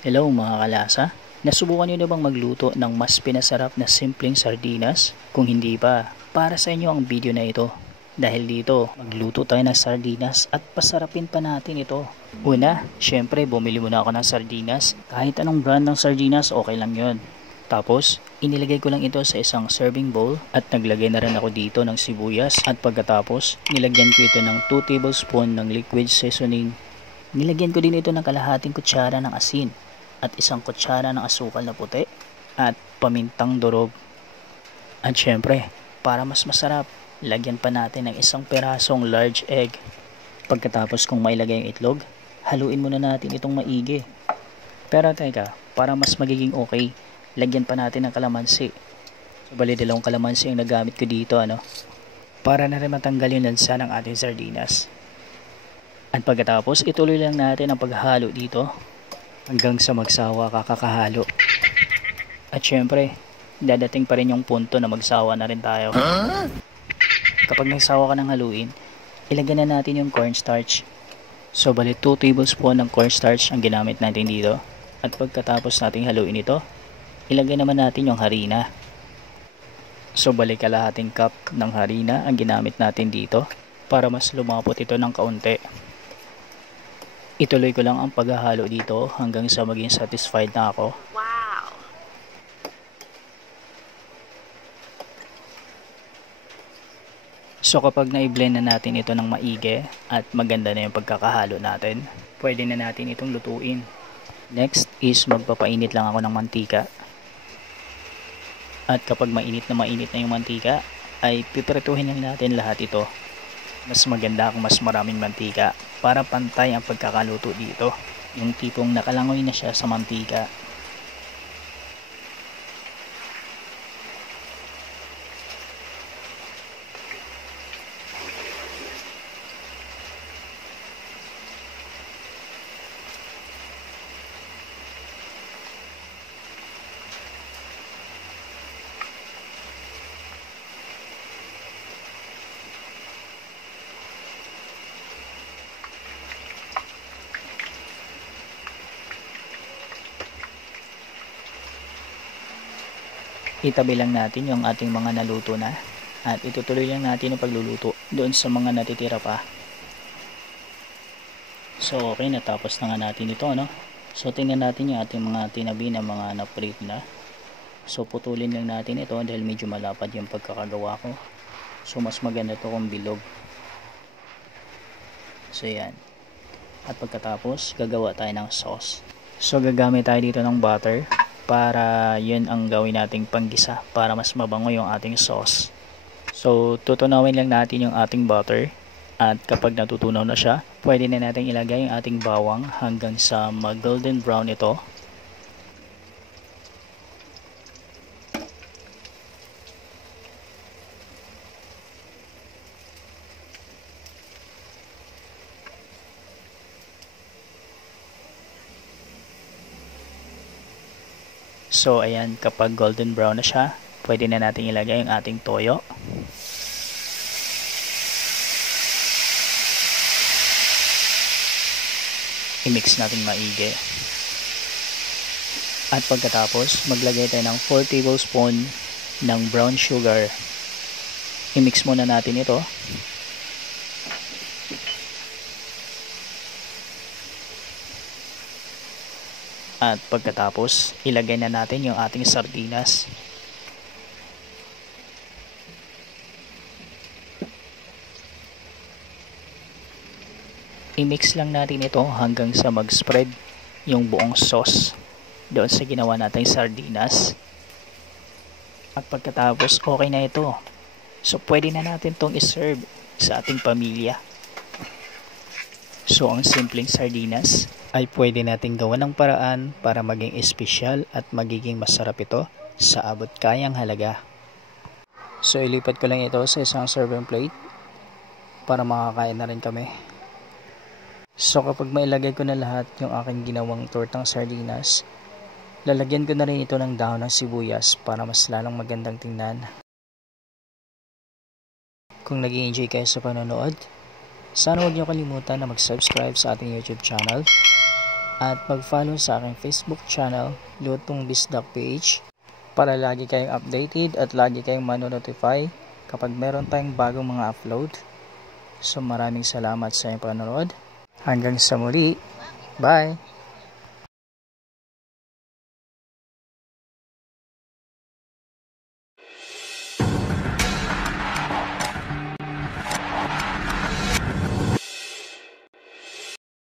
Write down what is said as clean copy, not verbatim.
Hello mga kalasa, nasubukan nyo na bang magluto ng mas pinasarap na simpleng sardinas? Kung hindi pa, para sa inyo ang video na ito. Dahil dito, magluto tayo ng sardinas at pasarapin pa natin ito. Una, syempre bumili muna ako ng sardinas. Kahit anong brand ng sardinas, okay lang yon. Tapos, inilagay ko lang ito sa isang serving bowl at naglagay na rin ako dito ng sibuyas. At pagkatapos, nilagyan ko ito ng 2 tablespoon ng liquid seasoning. Nilagyan ko din ito ng kalahating kutsara ng asin at isang kutsara ng asukal na puti at pamintang durog. At syempre, para mas masarap, lagyan pa natin ng isang perasong large egg. Pagkatapos kung mailagay ang itlog, haluin muna natin itong maigi. Pero teka, para mas magiging okay, lagyan pa natin ng kalamansi. So bali dalawang kalamansi ang nagamit ko dito, para na rin matanggal yung lansa ng ating sardinas. At pagkatapos, ituloy lang natin ang paghalo dito hanggang sa magsawa kakahalo. At syempre, dadating pa rin yung punto na magsawa na rin tayo. Kapag nagsawa ka ng haluin, ilagay na natin yung cornstarch. So bali 2 tablespoon ng cornstarch ang ginamit natin dito. At pagkatapos nating haluin ito, ilagay naman natin yung harina. So bali kalahating cup ng harina ang ginamit natin dito para mas lumapot ito ng kaunti. Ituloy ko lang ang paghahalo dito hanggang sa maging satisfied na ako. Wow! So kapag na-blend na natin ito ng maigi at maganda na yung pagkakahalo natin, pwede na natin itong lutuin. Next is magpapainit lang ako ng mantika. At kapag mainit na yung mantika, ay piprituhin lang natin lahat ito. Mas maganda kung mas maraming mantika para pantay ang pagkakaluto dito. Yung tipong nakalangoy na siya sa mantika. Itabi lang natin yung ating mga naluto na at itutuloy lang natin ang pagluluto doon sa mga natitira pa. So okay, natapos na nga natin ito, So tingnan natin yung ating mga tinabi na mga na-prep na. So putulin lang natin ito dahil medyo malapad yung pagkakagawa ko. So mas maganda to kung bilog. So yan. At pagkatapos gagawa tayo ng sauce. So gagamit tayo dito ng butter para yun ang gawin nating panggisa para mas mabango yung ating sauce. So tutunawin lang natin yung ating butter at kapag natutunaw na siya, pwede na natin ilagay yung ating bawang hanggang sa mag golden brown ito. So ayan, kapag golden brown na siya, pwede na natin ilagay yung ating toyo. I-mix natin maigi. At pagkatapos, maglagay tayo ng 4 tablespoon ng brown sugar. I-mix muna natin ito. At pagkatapos, ilagay na natin yung ating sardinas. I-mix lang natin ito hanggang sa mag-spread yung buong sauce doon sa ginawa nating sardinas. At pagkatapos, okay na ito. So pwede na natin itong iserve sa ating pamilya. So ang simpleng sardinas ay pwede nating gawa ng paraan para maging espesyal at magiging masarap ito sa abot kayang halaga. So ilipat ko lang ito sa isang serving plate para makakain na rin kami. So kapag mailagay ko na lahat yung aking ginawang tortang sardinas, lalagyan ko na rin ito ng dahon ng sibuyas para mas lalong magandang tingnan. Kung nag-i-enjoy kayo sa panonood, sana huwag niyo kalimutan na mag-subscribe sa ating YouTube channel at mag-follow sa aking Facebook channel, Lutong Bisdak Page, para lagi kayong updated at lagi kayong manonotify kapag meron tayong bagong mga upload. So maraming salamat sa inyong panonood. Hanggang sa muli. Bye!